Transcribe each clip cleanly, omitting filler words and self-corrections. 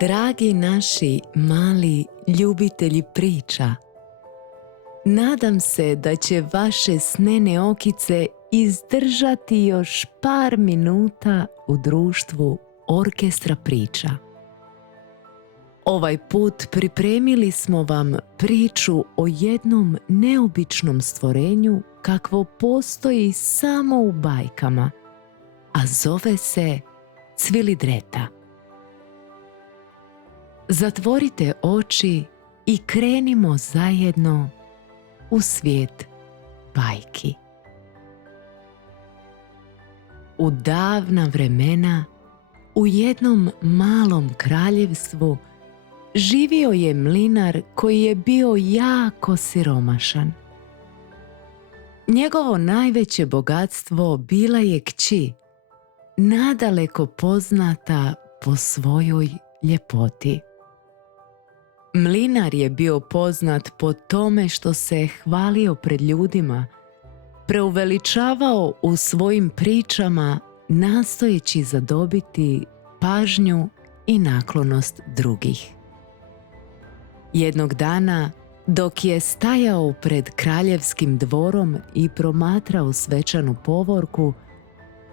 Dragi naši mali ljubitelji priča, nadam se da će vaše snene okice izdržati još par minuta u društvu Orkestra priča. Ovaj put pripremili smo vam priču o jednom neobičnom stvorenju kakvo postoji samo u bajkama, a zove se Cvilidreta. Zatvorite oči i krenimo zajedno u svijet bajki. U davna vremena, u jednom malom kraljevstvu, živio je mlinar koji je bio jako siromašan. Njegovo najveće bogatstvo bila je kći, nadaleko poznata po svojoj ljepoti. Mlinar je bio poznat po tome što se hvalio pred ljudima, preuveličavao u svojim pričama nastojeći zadobiti pažnju i naklonost drugih. Jednog dana, dok je stajao pred kraljevskim dvorom i promatrao svečanu povorku,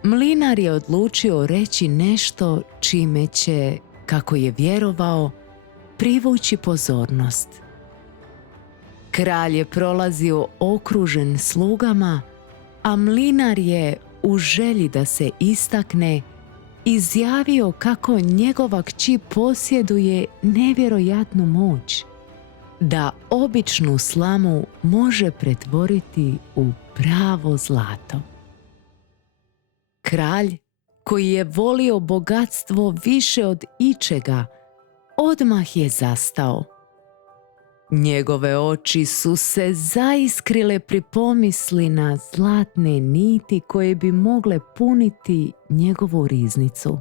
mlinar je odlučio reći nešto čime će, kako je vjerovao, privući pozornost. Kralj je prolazio okružen slugama, a mlinar je, u želji da se istakne, izjavio kako njegova kći posjeduje nevjerojatnu moć, da običnu slamu može pretvoriti u pravo zlato. Kralj, koji je volio bogatstvo više od ičega, odmah je zastao. Njegove oči su se zaiskrile pri pomisli na zlatne niti koje bi mogle puniti njegovu riznicu.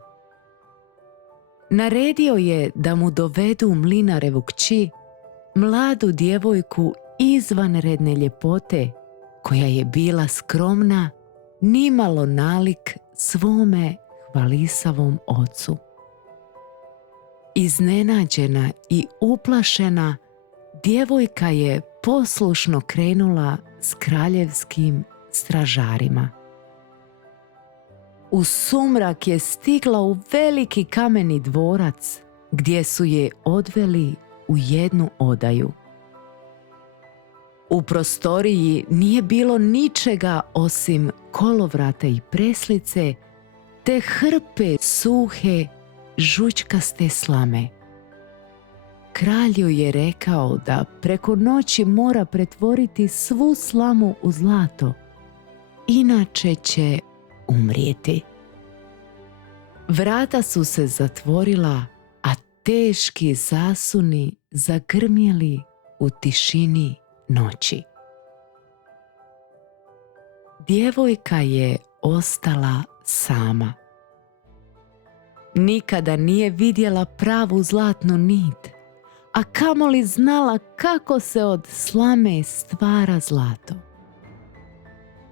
Naredio je da mu dovedu mlinarevu kći, mladu djevojku izvanredne ljepote, koja je bila skromna, nimalo nalik svome hvalisavom ocu. Iznenađena i uplašena, djevojka je poslušno krenula s kraljevskim stražarima. U sumrak je stigla u veliki kameni dvorac, gdje su je odveli u jednu odaju. U prostoriji nije bilo ničega osim kolovrata i preslice, te hrpe suhe, žućkaste slame. Kralj joj je rekao da preko noći mora pretvoriti svu slamu u zlato, inače će umrijeti. Vrata su se zatvorila, a teški zasuni zagrmjeli u tišini noći. Djevojka je ostala sama. Nikada nije vidjela pravu zlatnu nit, a kamoli znala kako se od slame stvara zlato.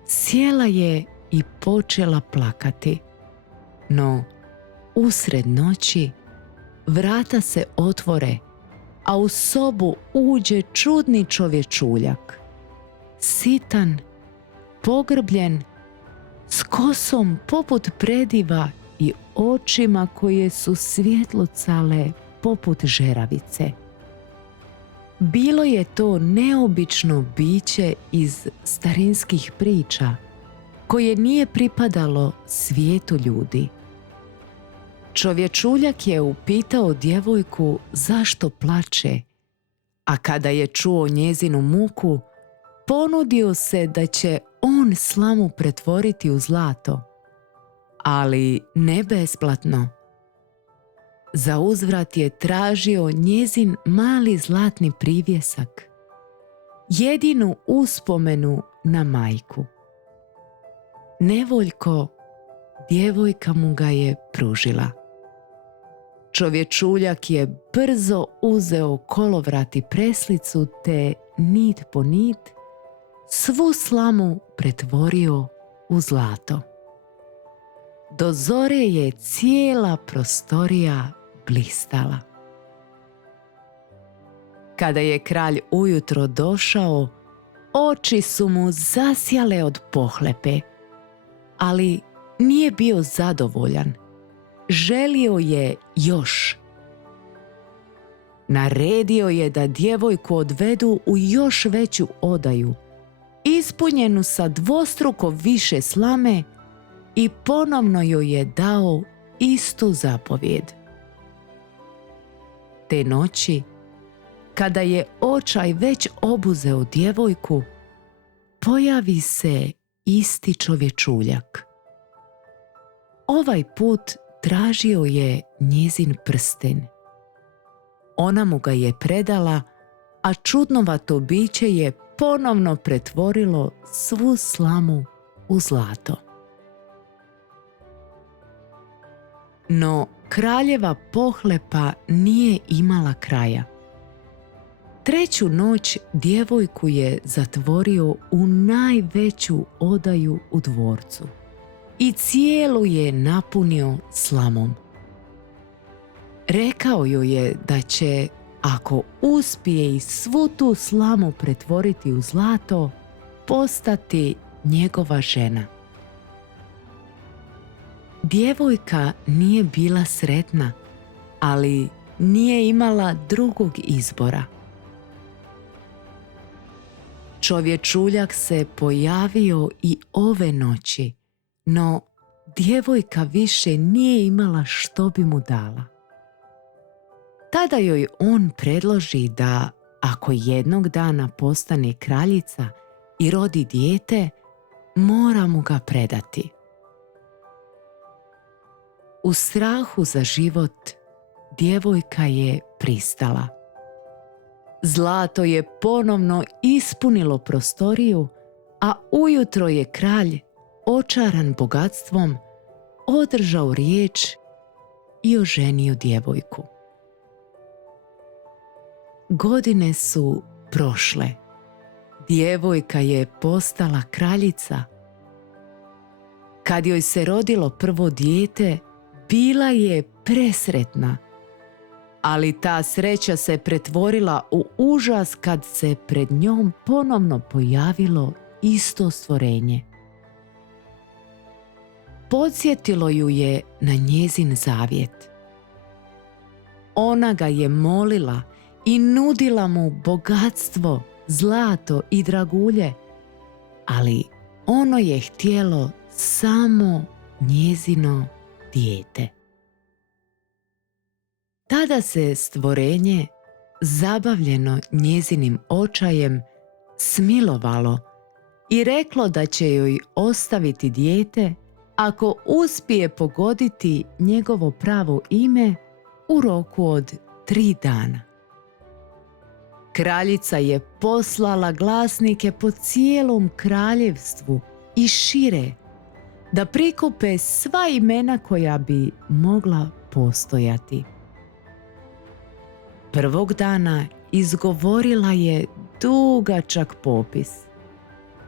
Sjela je i počela plakati, no usred noći vrata se otvore, a u sobu uđe čudni čovječuljak, sitan, pogrbljen, s kosom poput prediva i očima koje su svjetlucale poput žeravice. Bilo je to neobično biće iz starinskih priča, koje nije pripadalo svijetu ljudi. Čovječuljak je upitao djevojku zašto plače, a kada je čuo njezinu muku, ponudio se da će on slamu pretvoriti u zlato, ali ne besplatno. Za uzvrat je tražio njezin mali zlatni privjesak, jedinu uspomenu na majku. Nevoljko, djevojka mu ga je pružila. Čovječuljak je brzo uzeo kolovrat i preslicu, te nit po nit svu slamu pretvorio u zlato. Do zore je cijela prostorija blistala. Kada je kralj ujutro došao, oči su mu zasjale od pohlepe, ali nije bio zadovoljan. Želio je još. Naredio je da djevojku odvedu u još veću odaju, ispunjenu sa dvostruko više slame, i ponovno joj je dao istu zapovjed. Te noći, kada je očaj već obuzeo djevojku, pojavi se isti čovječuljak. Ovaj put tražio je njezin prsten. Ona mu ga je predala, a čudnovato biće je ponovno pretvorilo svu slamu u zlato. No kraljeva pohlepa nije imala kraja. Treću noć djevojku je zatvorio u najveću odaju u dvorcu i cijelu je napunio slamom. Rekao joj je da će, ako uspije i svu tu slamu pretvoriti u zlato, postati njegova žena. Djevojka nije bila sretna, ali nije imala drugog izbora. Čovječuljak se pojavio i ove noći, no djevojka više nije imala što bi mu dala. Tada joj on predloži da, ako jednog dana postane kraljica i rodi dijete, mora mu ga predati. U strahu za život, djevojka je pristala. Zlato je ponovno ispunilo prostoriju, a ujutro je kralj, očaran bogatstvom, održao riječ i oženio djevojku. Godine su prošle. Djevojka je postala kraljica. Kad joj se rodilo prvo dijete, bila je presretna, ali ta sreća se pretvorila u užas kad se pred njom ponovno pojavilo isto stvorenje. Podsjetilo ju je na njezin zavjet. Ona ga je molila i nudila mu bogatstvo, zlato i dragulje, ali ono je htjelo samo njezino dijete. Tada se stvorenje, zabavljeno njezinim očajem, smilovalo i reklo da će joj ostaviti dijete ako uspije pogoditi njegovo pravo ime u roku od 3 dana. Kraljica je poslala glasnike po cijelom kraljevstvu i šire da prikupe sva imena koja bi mogla postojati. Prvog dana izgovorila je dugačak popis,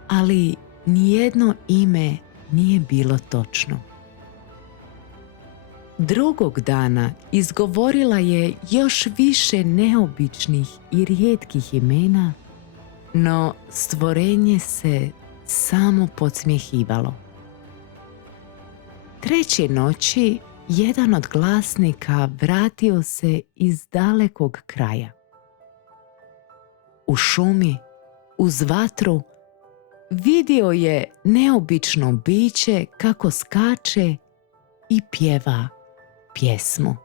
ali nijedno ime nije bilo točno. Drugog dana izgovorila je još više neobičnih i rijetkih imena, no stvorenje se samo podsmjehivalo. Treće noći jedan od glasnika vratio se iz dalekog kraja. U šumi, uz vatru, vidio je neobično biće kako skače i pjeva pjesmu.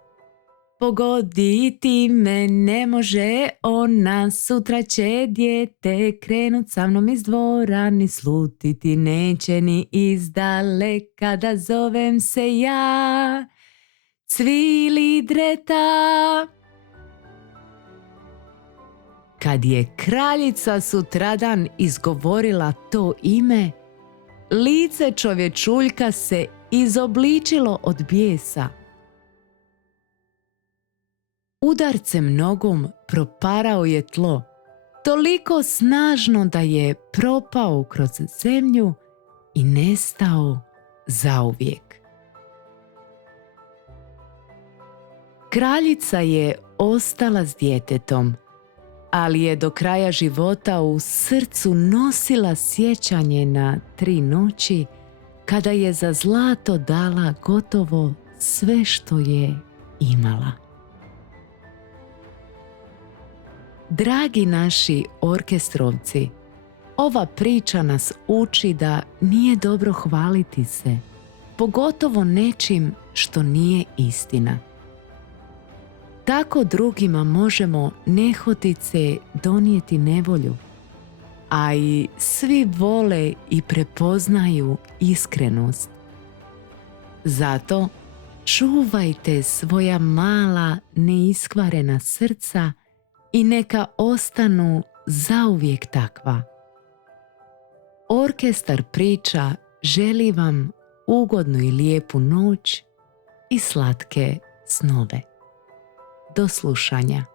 Pogoditi me ne može ona, sutra će dijete krenut sa mnom iz dvora, ni slutiti neće ni izdaleka da zovem se ja Cvili Dreta. Kad je kraljica sutradan izgovorila to ime, lice čovječuljka se izobličilo od bijesa. Udarcem nogom proparao je tlo, toliko snažno da je propao kroz zemlju i nestao zauvijek. Kraljica je ostala s djetetom, ali je do kraja života u srcu nosila sjećanje na 3 noći kada je za zlato dala gotovo sve što je imala. Dragi naši orkestrovci, ova priča nas uči da nije dobro hvaliti se, pogotovo nečim što nije istina. Tako drugima možemo nehotice donijeti nevolju, a i svi vole i prepoznaju iskrenost. Zato čuvajte svoja mala neiskvarena srca i neka ostanu zauvijek takva. Orkestar priča želi vam ugodnu i lijepu noć i slatke snove. Do slušanja.